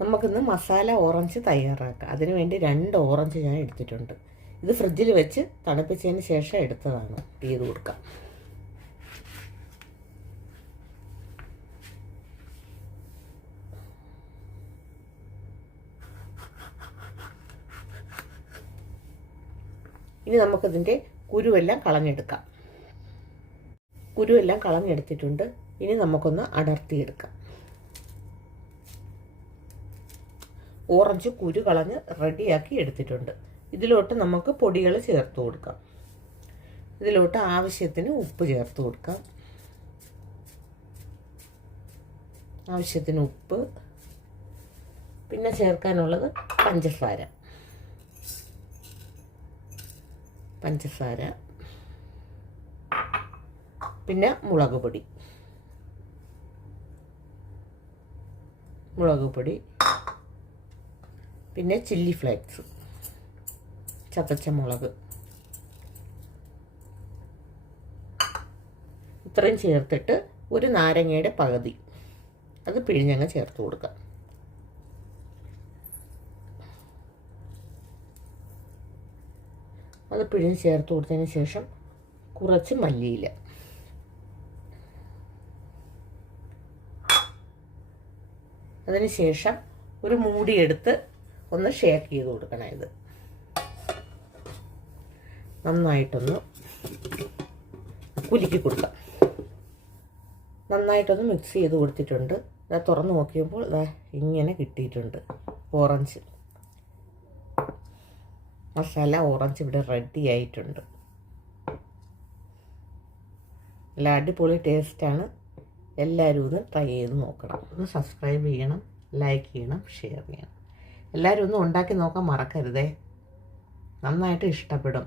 നമുക്കിന്ന് മസാല ഓറഞ്ച് തയ്യാറാക്കാം. അതിന് വേണ്ടി 2 ഓറഞ്ച് ഞാൻ എടുത്തിട്ടുണ്ട്. ഇത് ഫ്രിഡ്ജിൽ വെച്ച് തണുപ്പിച്ചതിന് ശേഷം എടുത്തതാണ്. ചെയ്ത് കൊടുക്കാം. ഇനി നമുക്കിതിൻ്റെ കുരുവെല്ലാം കളഞ്ഞെടുക്കാം. കുരുവെല്ലാം കളഞ്ഞെടുത്തിട്ടുണ്ട്. ഇനി നമുക്കൊന്ന് അടർത്തിയെടുക്കാം. ഓറഞ്ച് കുരു കളഞ്ഞ് റെഡിയാക്കി എടുത്തിട്ടുണ്ട്. ഇതിലോട്ട് നമുക്ക് പൊടികൾ ചേർത്ത് കൊടുക്കാം. ഇതിലോട്ട് ആവശ്യത്തിന് ഉപ്പ് ചേർത്ത് കൊടുക്കാം. ആവശ്യത്തിന് ഉപ്പ്. പിന്നെ ചേർക്കാനുള്ളത് പഞ്ചസാര. പിന്നെ മുളക് പൊടി, പിന്നെ ചില്ലി ഫ്ലേക്സ്, ചതച്ച മുളക്. ഇത്രയും ചേർത്തിട്ട് ഒരു നാരങ്ങയുടെ പകുതി അത് പിഴിഞ്ഞങ്ങ് ചേർത്ത് കൊടുക്കാം. അത് പിഴിഞ്ഞ് ചേർത്ത് കൊടുത്തതിന് ശേഷം കുറച്ച് മല്ലിയില. അതിന് ശേഷം ഒരു മൂടിയെടുത്ത് ഒന്ന് ഷേക്ക് ചെയ്ത് കൊടുക്കണം. ഇത് നന്നായിട്ടൊന്ന് കുലുക്കി കൊടുക്കാം. നന്നായിട്ടൊന്ന് മിക്സ് ചെയ്ത് കൊടുത്തിട്ടുണ്ട്. അത് തുറന്ന് നോക്കിയപ്പോൾ ഇങ്ങനെ കിട്ടിയിട്ടുണ്ട്. ഓറഞ്ച് മസാല ഓറഞ്ച് ഇവിടെ റെഡി ആയിട്ടുണ്ട്. നല്ല അടിപൊളി ടേസ്റ്റാണ്. എല്ലാവരും ഒന്ന് ട്രൈ ചെയ്ത് നോക്കണം. ഒന്ന് സബ്സ്ക്രൈബ് ചെയ്യണം, ലൈക്ക് ചെയ്യണം, ഷെയർ ചെയ്യണം. എല്ലാവരും ഒന്ന് ഉണ്ടാക്കി നോക്കാൻ മറക്കരുതേ. നന്നായിട്ട് ഇഷ്ടപ്പെടും.